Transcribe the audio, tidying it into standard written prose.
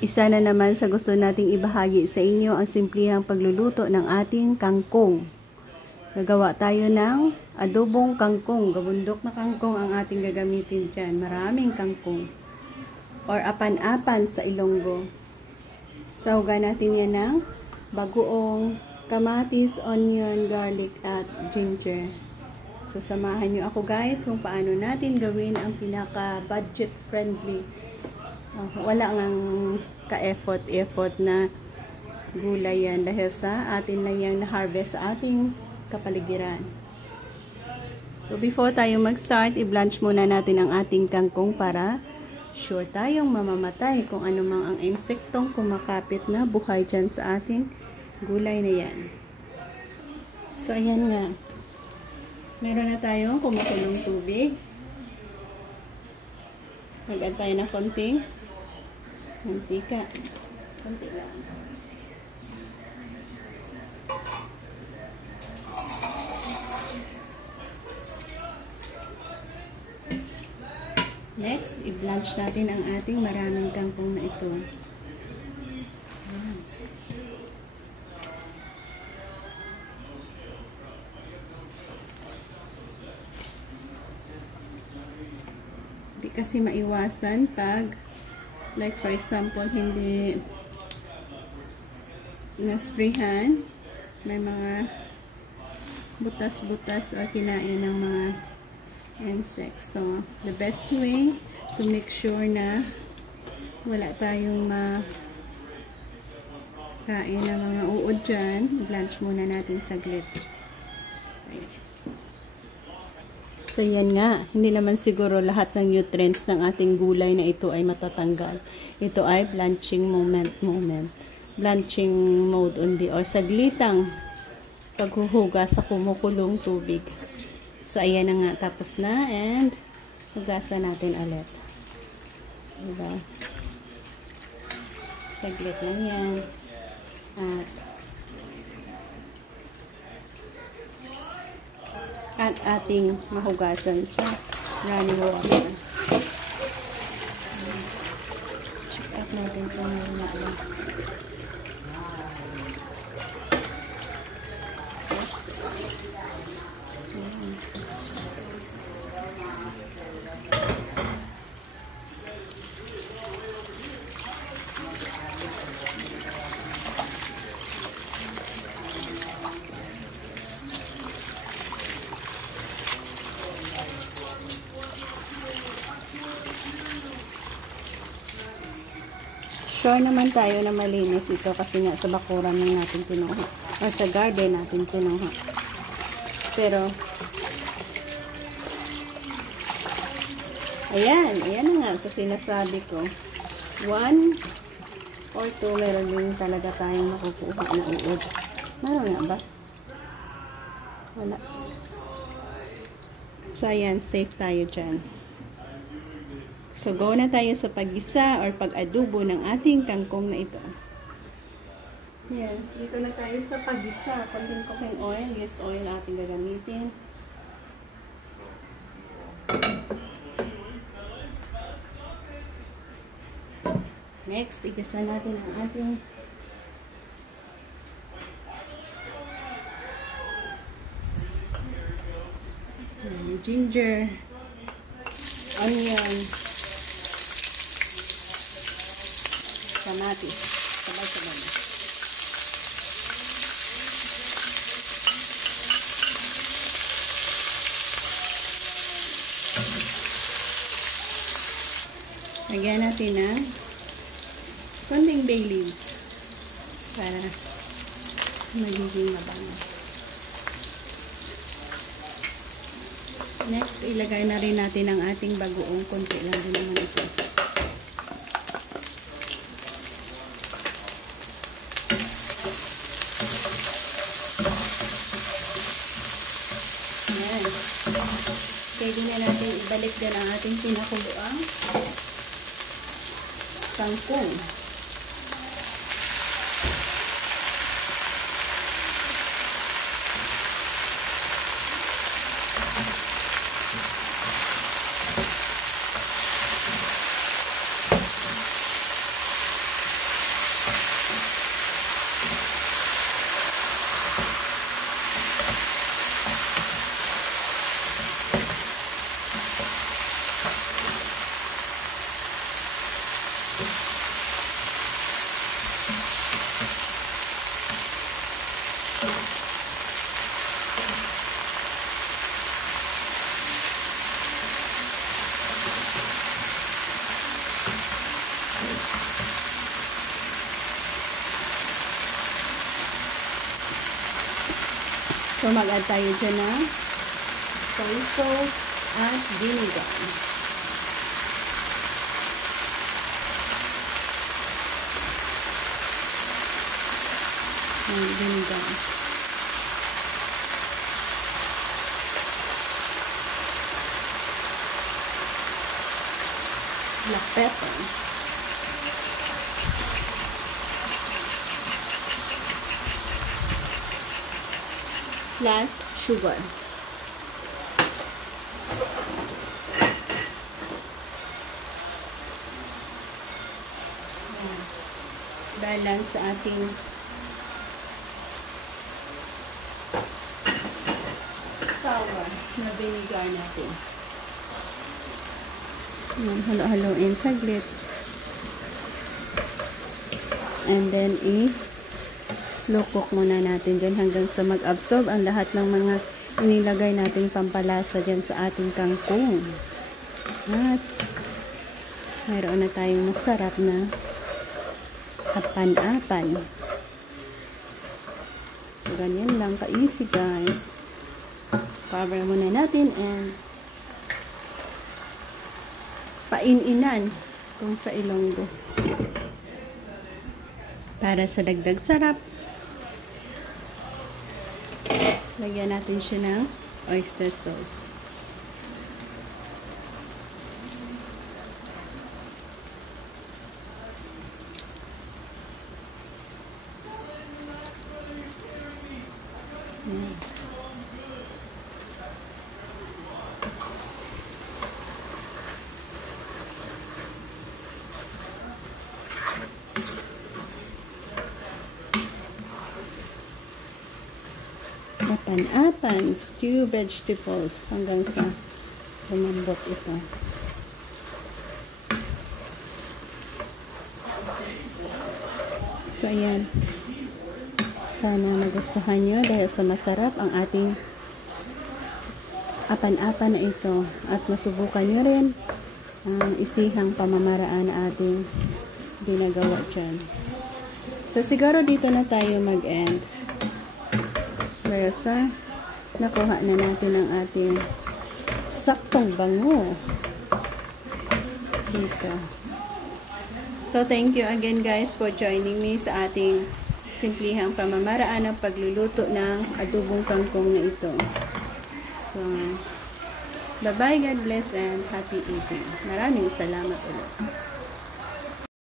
Isa na naman sa gusto nating ibahagi sa inyo ang simplihang pagluluto ng ating kangkong. Gagawa tayo ng adobong kangkong. Gabundok na kangkong ang ating gagamitin dyan. Maraming kangkong. Or apan-apan sa Ilonggo. Sahugan natin yan ng bagoong, kamatis, onion, garlic, at ginger. So, samahan nyo ako guys kung paano natin gawin ang pinaka-budget friendly. Wala ngang ka-effort na gulay yan dahil sa atin lang yung na-harvest sa ating kapaligiran. So before tayo mag-start, i-blanch muna natin ang ating kangkong para sure tayong mamamatay kung ano mang ang insektong kumakapit na buhay dyan sa ating gulay na yan. So ayan nga. Meron na tayong kumukulong tubig. Mag-add tayo ng konting mantika. Konti lang. Next, i-blanch natin ang ating maraming kangkong na ito. Hindi kasi maiwasan pag like for example, hindi nasprayhan, may mga butas-butas o kinain ng mga insects. So, the best way to make sure na wala tayong makain ng mga uod dyan, blanch muna natin saglit. So, yan nga. Hindi naman siguro lahat ng nutrients ng ating gulay na ito ay matatanggal. Ito ay blanching moment. Blanching mode only or saglitang paghuhugas sa kumukulong tubig. So, ayan na nga. Tapos na and hugasan natin ulit. Diba? Saglit lang yan. At ating mahugasan sa running water. Check out natin kung meron na lang. Oops. Sure naman tayo na malinis ito kasi nga sa bakuran lang natin kinuha. O sa garden natin kinuha. Pero, ayan na nga sa sinasabi ko. 1 or 2 meron din talaga tayong makukuha na uod. Meron nga ba? Wala. So, ayan, safe tayo dyan. So, go na tayo sa paggisa or pag-adobo ng ating kangkong na ito. Yes, dito na tayo sa paggisa. Konting cooking oil, yes, oil ating gagamitin. Next, igisa natin ang ating ginger, onion, kamatis, sabay-sabay. Lagyan natin ng konting bay leaves para magiging mabango. Next, ilagay na rin natin ang ating bagoong. Konti lang din naman ito. Ayan. Pwede na natin ibalik din ang ating pinakuluang kangkong. So, mag-add tayo dyan ng soy sauce at vinegar. Vinegar. Black pepper. Plus sugar. Balance sa ating sour na vinegar natin. Halo-haloin saglit. And then, slow cook muna natin dyan hanggang sa mag-absorb ang lahat ng mga inilagay nating pampalasa dyan sa ating kangkong. At, mayroon na tayong masarap na apan-apan. So, ganyan lang ka-easy, guys. Cover muna natin and paininan kung sa Ilonggo. Para sa dagdag sarap, lagyan natin siya ng oyster sauce. Apan-apan, stew vegetables hanggang sa lumambot ito. So, ayan. Sana magustuhan nyo dahil sa masarap ang ating apan-apan na ito. At masubukan nyo rin ang isihang pamamaraan na ating ginagawa dyan. So, siguro dito na tayo mag-end. Pero sa nakuha na natin ang ating saktong bango dito. So, thank you again guys for joining me sa ating simplihang pamamaraan ng pagluluto ng adobong kangkong na ito. So, bye-bye, God bless and happy eating. Maraming salamat ulit.